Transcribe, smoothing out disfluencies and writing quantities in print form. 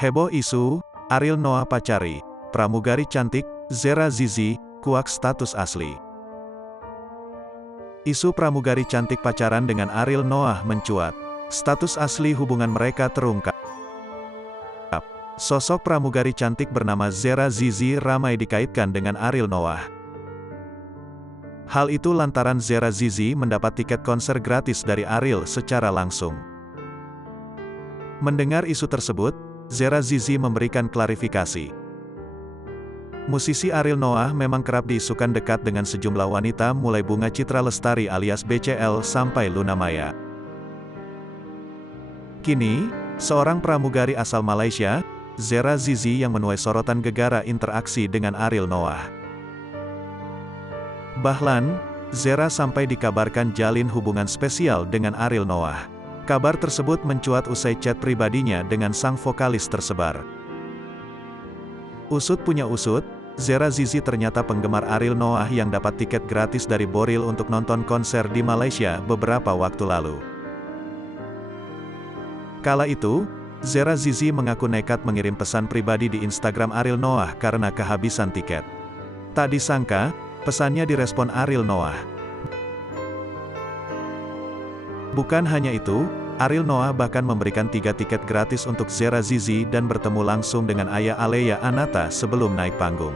Heboh isu, Ariel Noah pacari pramugari cantik, Zera Zizi, kuak status asli. Isu pramugari cantik pacaran dengan Ariel Noah mencuat. Status asli hubungan mereka terungkap. Sosok pramugari cantik bernama Zera Zizi ramai dikaitkan dengan Ariel Noah. Hal itu lantaran Zera Zizi mendapat tiket konser gratis dari Ariel secara langsung. Mendengar isu tersebut, Zera Zizi memberikan klarifikasi. Musisi Ariel Noah memang kerap diisukan dekat dengan sejumlah wanita mulai Bunga Citra Lestari alias BCL sampai Luna Maya. Kini, seorang pramugari asal Malaysia, Zera Zizi yang menuai sorotan gegara interaksi dengan Ariel Noah. Bahkan, Zera sampai dikabarkan jalin hubungan spesial dengan Ariel Noah. Kabar tersebut mencuat usai chat pribadinya dengan sang vokalis tersebar. Usut punya usut, Zera Zizi ternyata penggemar Ariel Noah yang dapat tiket gratis dari Boril untuk nonton konser di Malaysia beberapa waktu lalu. Kala itu, Zera Zizi mengaku nekat mengirim pesan pribadi di Instagram Ariel Noah karena kehabisan tiket. Tak disangka, pesannya direspon Ariel Noah. Bukan hanya itu, Ariel Noah bahkan memberikan 3 tiket gratis untuk Zera Zizi dan bertemu langsung dengan ayah Alea Anata sebelum naik panggung.